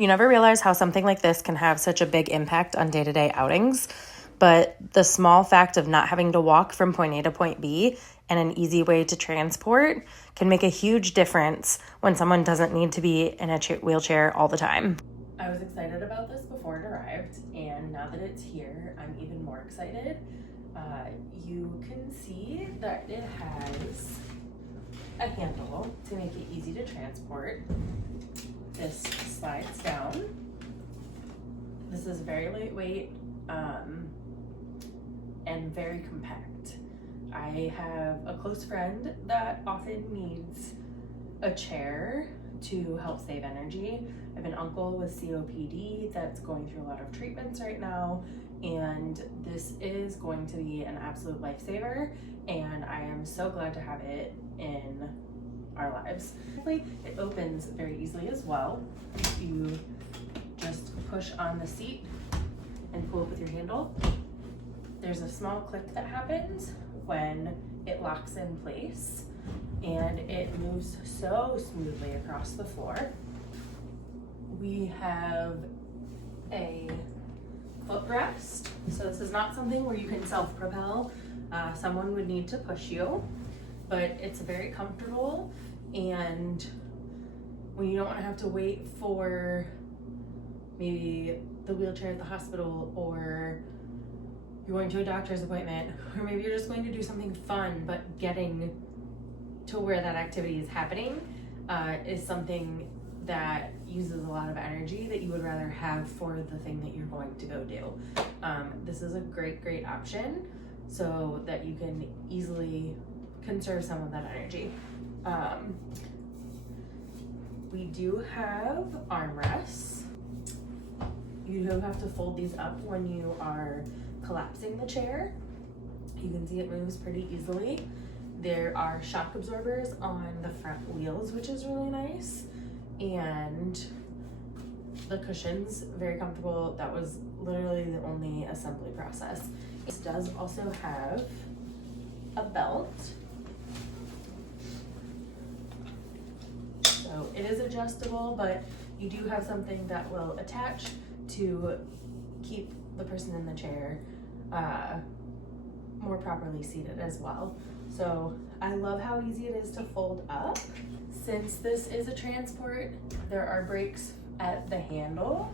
You never realize how something like this can have such a big impact on day-to-day outings, but the small fact of not having to walk from point A to point B and an easy way to transport can make a huge difference when someone doesn't need to be in a wheelchair all the time. I was excited about this before it arrived, and now that it's here, I'm even more excited. You can see that it has a handle to make it easy to transport. This slides down. This is very lightweight and very compact. I have a close friend that often needs a chair to help save energy. I have an uncle with COPD that's going through a lot of treatments right now, and this is going to be an absolute lifesaver, and I am so glad to have it in our lives. It opens very easily as well. You just push on the seat and pull it with your handle. There's a small click that happens when it locks in place, and it moves so smoothly across the floor. We have a footrest, so this is not something where you can self-propel. Someone would need to push you, but it's very comfortable, and when you don't want to have to wait for maybe the wheelchair at the hospital, or you're going to a doctor's appointment, or maybe you're just going to do something fun, but getting to where that activity is happening is something that uses a lot of energy that you would rather have for the thing that you're going to go do. This is a great option so that you can easily conserve some of that energy. We do have armrests. You do have to fold these up when you are collapsing the chair. You can see it moves pretty easily. There are shock absorbers on the front wheels, which is really nice. And the cushions, very comfortable. That was literally the only assembly process. This does also have a belt. So it is adjustable, but you do have something that will attach to keep the person in the chair more properly seated as well. So I love how easy it is to fold up. Since this is a transport, there are brakes at the handle.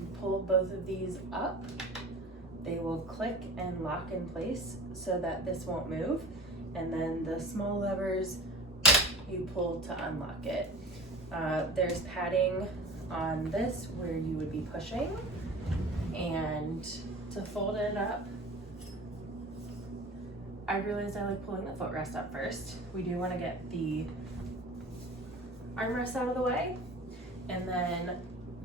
You pull both of these up. They will click and lock in place so that this won't move. And then the small levers you pull to unlock it. There's padding on this where you would be pushing, and to fold it up, I realized I like pulling the footrest up first. We do want to get the armrest out of the way, and then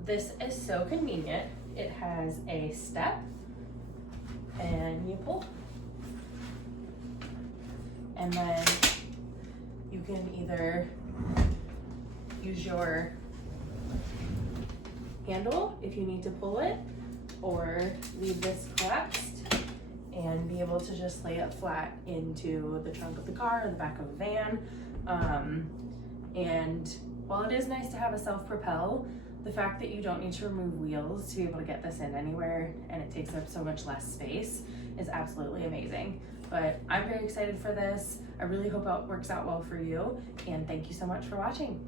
this is so convenient. It has a step, and you pull, and then you can either use your handle if you need to pull it, or leave this collapsed and be able to just lay it flat into the trunk of the car or the back of a van. And while it is nice to have a self-propel, the fact that you don't need to remove wheels to be able to get this in anywhere, and it takes up so much less space, is absolutely amazing. But I'm very excited for this. I really hope it works out well for you, and thank you so much for watching.